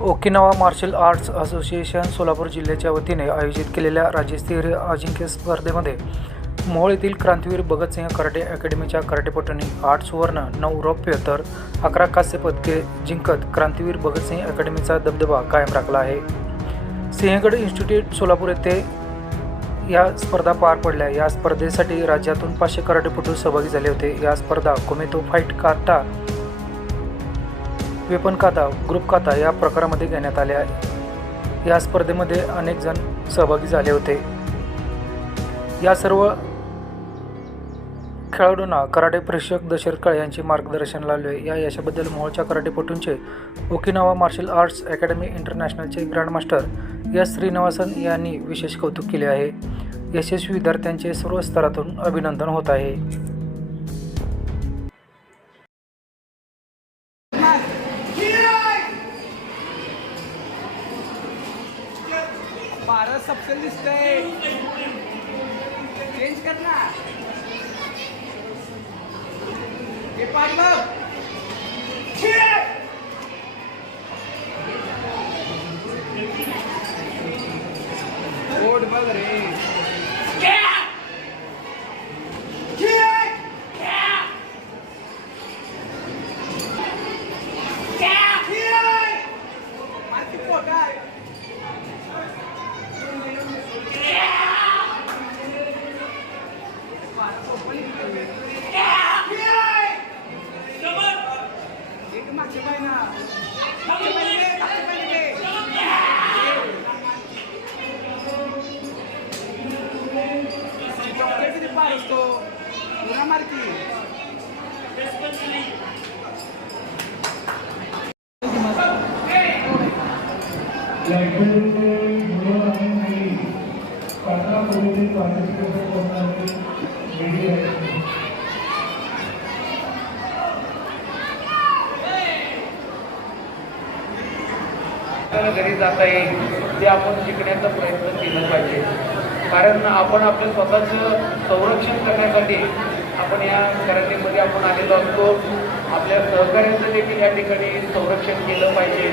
Okinawa martial arts association Solapur जिल्ह्याच्या वतीने आयोजित केलेल्या राज्यस्तरीय अजिंक्य स्पर्धेमध्ये मोहोळ येथील क्रांतीवीर भगतसिंह कराटे अकॅडमीच्या कराटेपटूंनी आठ सुवर्ण नऊ रौप्य तर अकरा कांस्य पदके जिंकत क्रांतीवीर भगतसिंह अकॅडमीचा दबदबा कायम राखला आहे. सिंहगड इन्स्टिट्यूट सोलापूर येथे या स्पर्धा पार पडल्या. या स्पर्धेसाठी राज्यातून पाचशे कराटेपटू सहभागी झाले होते. या स्पर्धा kumite fight kata weapon kata group kata या प्रकारामध्ये घेण्यात आले आहे. या स्पर्धेमध्ये अनेक जण सहभागी झाले होते. या सर्व खेळाडूंना कराटे प्रशिक्षक दशरथ काळे यांचे मार्गदर्शन लावले या यशाबद्दल मोहोळच्या कराटेपटूंचे ओकिनावा मार्शल आर्ट्स अकॅडमी इंटरनॅशनलचे ग्रँडमास्टर एस श्रीनिवासन यांनी विशेष कौतुक केले आहे. यशस्वी विद्यार्थ्यांचे सर्व स्तरातून अभिनंदन होत आहे. अरे सबसे लिस्ट है चेंज करना. ये पार्टनर कोड बघ रे. एक मागच्या बाई ना मागच्या बाई घे, घरी जाता येईल ते आपण शिकण्याचा प्रयत्न केला पाहिजे. कारण आपण आपलं स्वतःचं संरक्षण करण्यासाठी आपण या कराटेमध्ये आपण आलेलो असतो. आपल्या सहकार्याचं देखील या ठिकाणी संरक्षण केलं पाहिजे.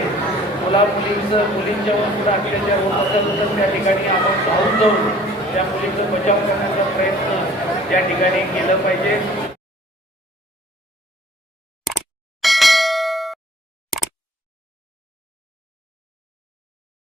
मुला मुलींचं मुलींच्या वस्तूला अत्याचार होत असेल तर त्या ठिकाणी आपण धावून जाऊन त्या मुलींचा बचाव करण्याचा त्या ठिकाणी केलं पाहिजे.